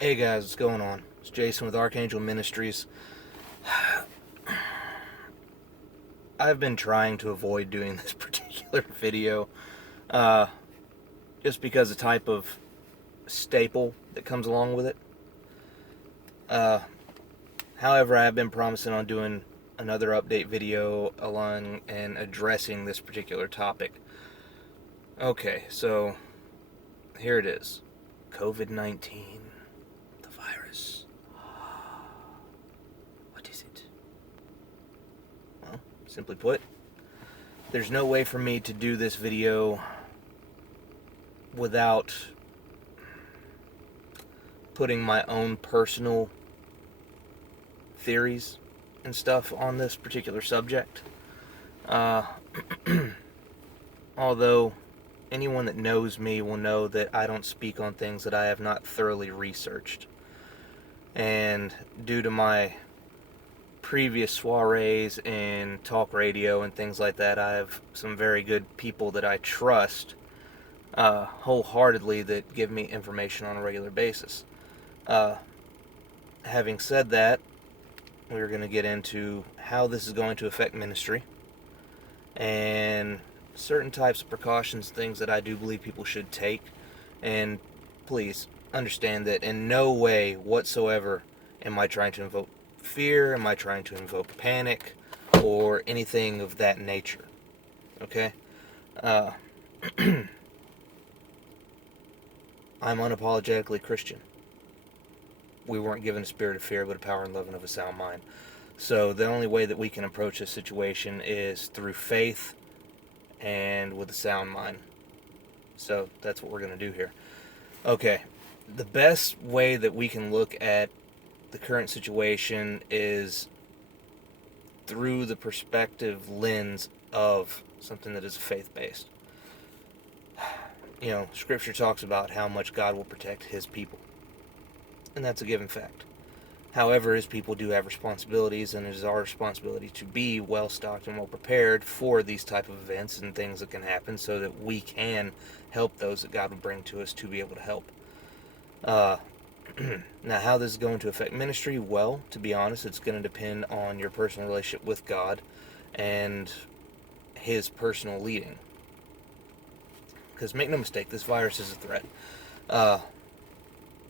Hey guys, what's going on? It's Jason with Archangel Ministries. I've been trying to avoid doing this particular video uh, just because the type of staple that comes along with it. Uh, However, I have been promising on doing another update video along and addressing this particular topic. Okay, so here it is. COVID-19, the virus. What is it? Well, simply put, there's no way for me to do this video without putting my own personal theories and stuff on this particular subject. Uh, Although anyone that knows me will know that I don't speak on things that I have not thoroughly researched. And due to my previous soirees in talk radio and things like that, I have some very good people that I trust wholeheartedly that give me information on a regular basis. Having said that, we're going to get into how this is going to affect ministry and certain types of precautions, things that I do believe people should take. And please understand that in no way whatsoever am I trying to invoke fear, am I trying to invoke panic, or anything of that nature. Okay? Uh, I'm unapologetically Christian. We weren't given a spirit of fear, but a power and love and of a sound mind. So the only way that we can approach this situation is through faith and with a sound mind. So that's what we're going to do here. Okay, the best way that we can look at the current situation is through the perspective lens of something that is faith-based. You know, Scripture talks about how much God will protect His people, and that's a given fact. However, His people do have responsibilities, and it is our responsibility to be well-stocked and well-prepared for these type of events and things that can happen so that we can help those that God would bring to us to be able to help. Now, how this is going to affect ministry? Well, to be honest, it's going to depend on your personal relationship with God and His personal leading. Because make no mistake, this virus is a threat.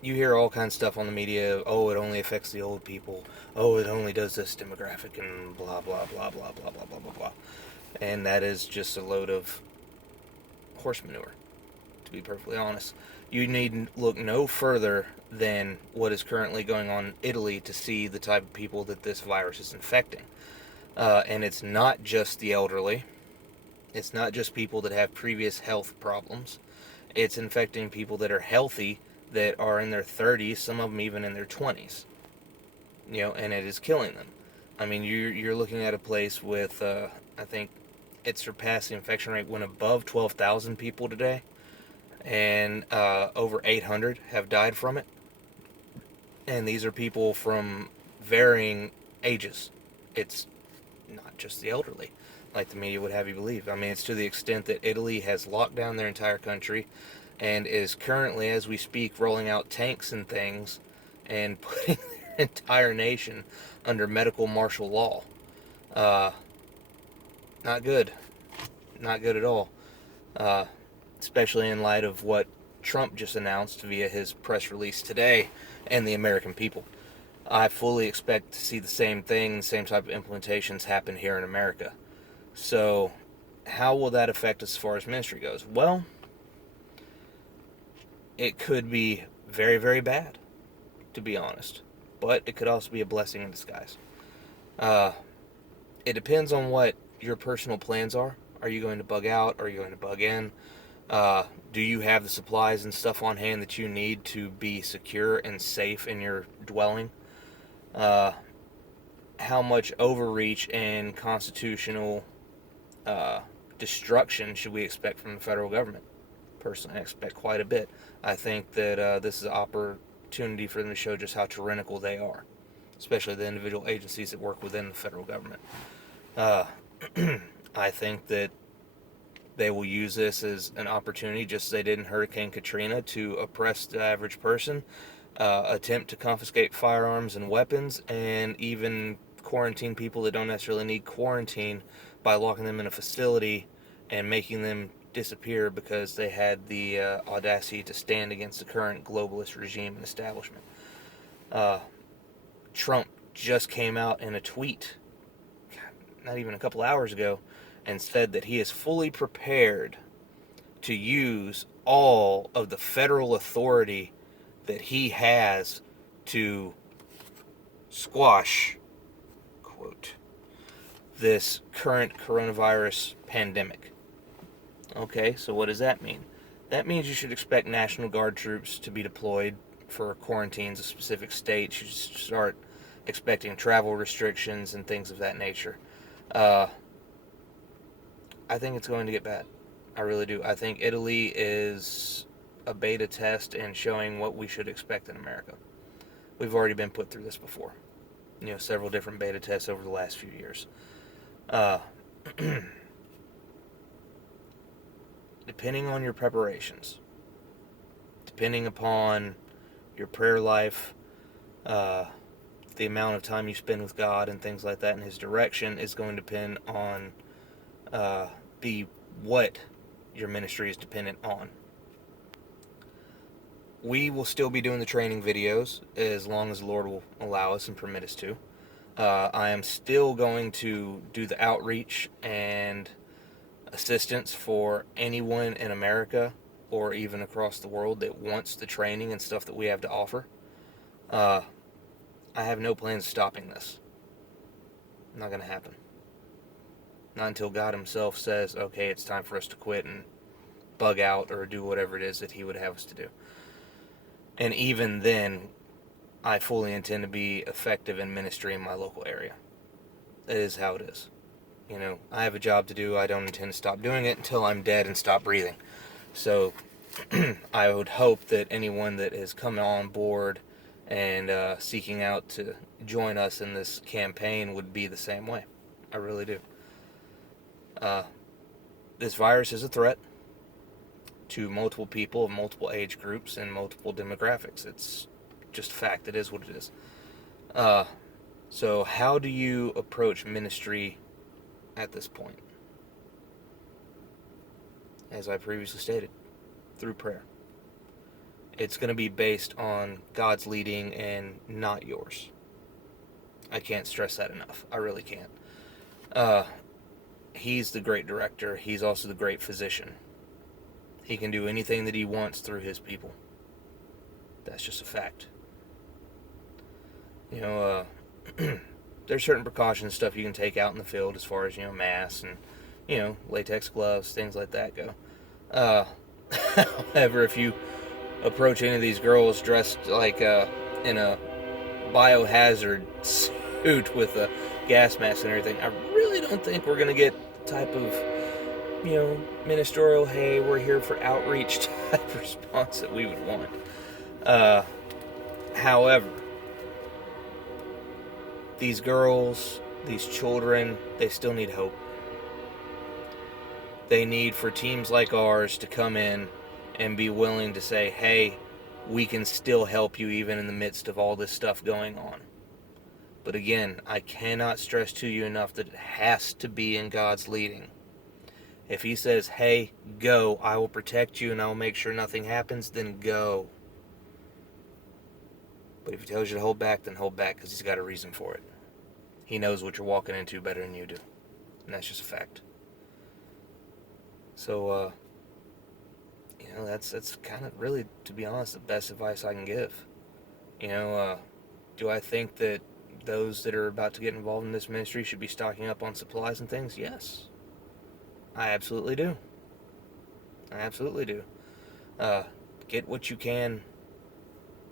You hear all kinds of stuff on the media. Oh, it only affects the old people. Oh, it only does this demographic and blah, blah, blah, blah, blah, blah, blah, blah, blah. And that is just a load of horse manure, to be perfectly honest. You need look no further than what is currently going on in Italy to see the type of people that this virus is infecting. And it's not just the elderly. It's not just people that have previous health problems. It's infecting people that are healthy, that are in their 30s, some of them even in their 20s. You know, and it is killing them. I mean, you're looking at a place with, I think it surpassed the infection rate, went above 12,000 people today, and over 800 have died from it. And these are people from varying ages. It's not just the elderly, like the media would have you believe. I mean, it's to the extent that Italy has locked down their entire country and is currently, as we speak, rolling out tanks and things and putting their entire nation under medical martial law. Not good. Not good at all. Especially in light of what Trump just announced via his press release today and the American people. I fully expect to see the same thing, the same type of implementations happen here in America. So, how will that affect us as far as ministry goes? Well, it could be very, very bad, to be honest. But it could also be a blessing in disguise. It depends on what your personal plans are. Are you going to bug out? Are you going to bug in? Do you have the supplies and stuff on hand that you need to be secure and safe in your dwelling? How much overreach and constitutional destruction should we expect from the federal government? Personally, I expect quite a bit. I think that this is an opportunity for them to show just how tyrannical they are, especially the individual agencies that work within the federal government. I think that they will use this as an opportunity, just as they did in Hurricane Katrina, to oppress the average person attempt to confiscate firearms and weapons, and even quarantine people that don't necessarily need quarantine by locking them in a facility and making them disappear because they had the audacity to stand against the current globalist regime and establishment. Uh, Trump just came out in a tweet, not even a couple hours ago, and said that he is fully prepared to use all of the federal authority that he has to squash, quote, this current coronavirus pandemic. Okay, so what does that mean? That means you should expect National Guard troops to be deployed for quarantines of specific states. You should start expecting travel restrictions and things of that nature. I think it's going to get bad. I really do. I think Italy is a beta test in showing what we should expect in America. We've already been put through this before. Several different beta tests over the last few years. Depending on your preparations, depending upon your prayer life, the amount of time you spend with God and things like that, and His direction is going to depend on what your ministry is dependent on. We will still be doing the training videos as long as the Lord will allow us and permit us to. I am still going to do the outreach and assistance for anyone in America or even across the world that wants the training and stuff that we have to offer. I have no plans of stopping this. Not going to happen. Not until God Himself says, okay, it's time for us to quit and bug out or do whatever it is that He would have us to do. And even then, I fully intend to be effective in ministry in my local area. That is how it is. I have a job to do. I don't intend to stop doing it until I'm dead and stop breathing. So I would hope that anyone that has come on board and seeking out to join us in this campaign would be the same way. I really do. This virus is a threat to multiple people of multiple age groups and multiple demographics. It's just a fact. It is what it is. So how do you approach ministry at this point? As I previously stated, through prayer. It's going to be based on God's leading and not yours. I can't stress that enough. I really can't. He's the great director. He's also the great physician. He can do anything that He wants through His people. That's just a fact. There's certain precautions, stuff you can take out in the field as far as, masks and, latex gloves, things like that go. However, if you approach any of these girls dressed like in a biohazard suit with a gas mask and everything, I really don't think we're going to get the type of, ministerial, hey, we're here for outreach type response that we would want. However, these girls, these children, they still need hope. They need for teams like ours to come in and be willing to say, hey, we can still help you even in the midst of all this stuff going on. But again, I cannot stress to you enough that it has to be in God's leading. If He says, hey, go, I will protect you and I will make sure nothing happens, then go. But if He tells you to hold back, then hold back, because He's got a reason for it. He knows what you're walking into better than you do. And that's just a fact. So, that's kind of really, to be honest, the best advice I can give. Do I think that those that are about to get involved in this ministry should be stocking up on supplies and things? Yes. I absolutely do. I absolutely do. Get what you can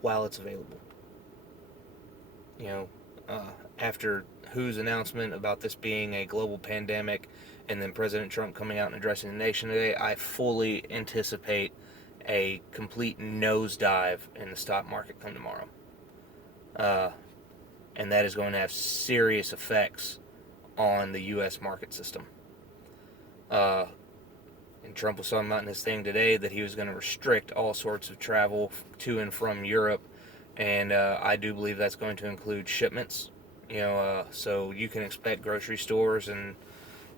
while it's available. After WHO's announcement about this being a global pandemic and then President Trump coming out and addressing the nation today, I fully anticipate a complete nosedive in the stock market come tomorrow. And that is going to have serious effects on the U.S. market system. And Trump was talking about in his thing today that he was going to restrict all sorts of travel to and from Europe And I do believe that's going to include shipments. So you can expect grocery stores and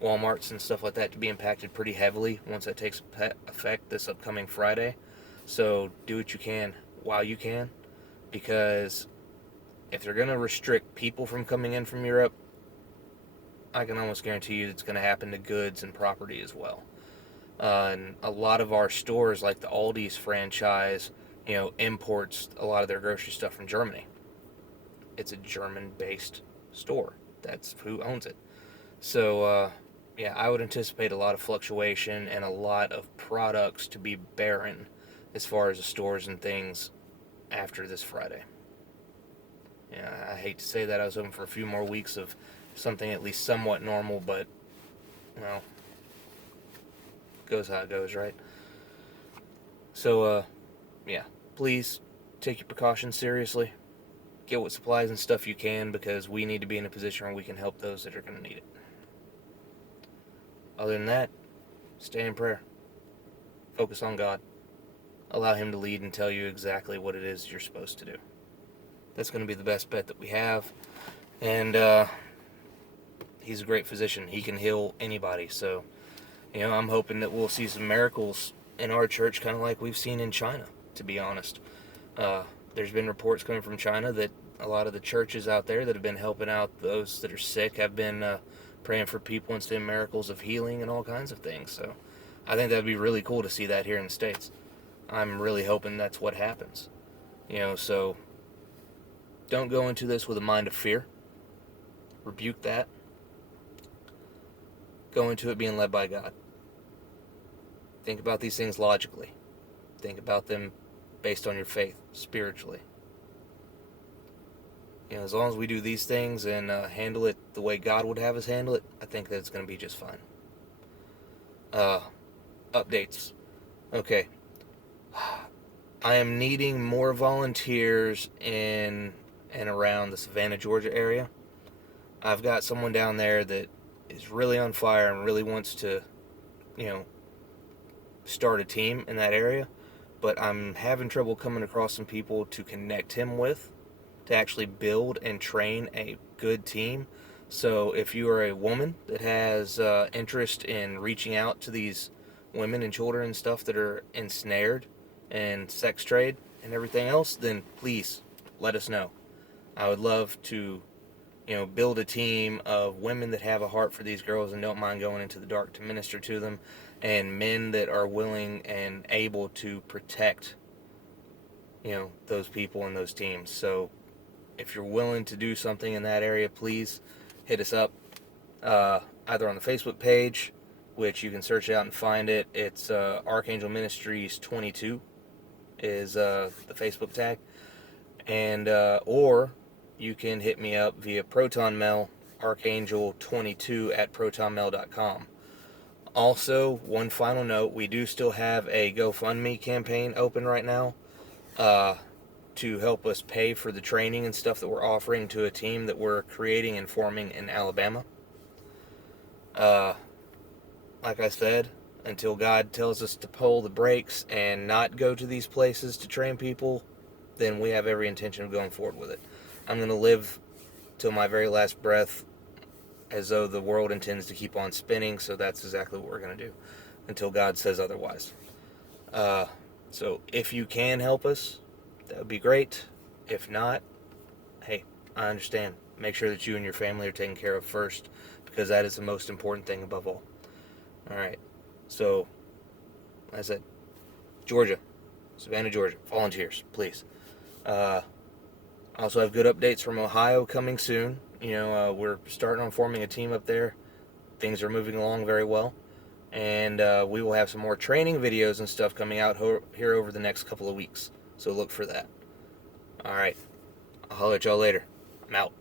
Walmarts and stuff like that to be impacted pretty heavily once that takes effect this upcoming Friday. So do what you can while you can, because if they're going to restrict people from coming in from Europe, I can almost guarantee you it's going to happen to goods and property as well. And a lot of our stores, like the Aldi's franchise, imports a lot of their grocery stuff from Germany. It's a German-based store. That's who owns it. So, yeah, I would anticipate a lot of fluctuation and a lot of products to be barren as far as the stores and things after this Friday. Yeah, I hate to say that. I was hoping for a few more weeks of something at least somewhat normal, but, well, goes how it goes, right? So, yeah, please take your precautions seriously. Get what supplies and stuff you can, because we need to be in a position where we can help those that are going to need it. Other than that, stay in prayer. Focus on God. Allow Him to lead and tell you exactly what it is you're supposed to do. That's going to be the best bet that we have. And He's a great physician. He can heal anybody. So, I'm hoping that we'll see some miracles in our church, kind of like we've seen in China, to be honest. There's been reports coming from China that a lot of the churches out there that have been helping out those that are sick have been praying for people and seeing miracles of healing and all kinds of things. So I think that'd be really cool to see that here in the States. I'm really hoping that's what happens. So don't go into this with a mind of fear. Rebuke that. Go into it being led by God. Think about these things logically. Think about them based on your faith, spiritually. As long as we do these things and handle it the way God would have us handle it, I think that it's going to be just fine. Updates. Okay. I am needing more volunteers in and around the Savannah, Georgia area. I've got someone down there that is really on fire and really wants to, start a team in that area. But I'm having trouble coming across some people to connect him with, to actually build and train a good team. So if you are a woman that has interest in reaching out to these women and children and stuff that are ensnared in sex trade and everything else, then please let us know. I would love to, build a team of women that have a heart for these girls and don't mind going into the dark to minister to them, and men that are willing and able to protect, those people and those teams. So if you're willing to do something in that area, please hit us up, either on the Facebook page, which you can search out and find it. It's Archangel Ministries 22 is the Facebook tag, and or you can hit me up via Proton Mail, archangel22@protonmail.com. Also, one final note, we do still have a GoFundMe campaign open right now to help us pay for the training and stuff that we're offering to a team that we're creating and forming in Alabama. Like I said, until God tells us to pull the brakes and not go to these places to train people, then we have every intention of going forward with it. I'm going to live till my very last breath as though the world intends to keep on spinning, so that's exactly what we're going to do until God says otherwise. So if you can help us, that would be great. If not, hey, I understand. Make sure that you and your family are taken care of first, because that is the most important thing above all. Alright, so, like I said, Georgia, Savannah, Georgia, volunteers, please. I also have good updates from Ohio coming soon. We're starting on forming a team up there. Things are moving along very well. And we will have some more training videos and stuff coming out here over the next couple of weeks. So look for that. Alright, I'll holler at y'all later. I'm out.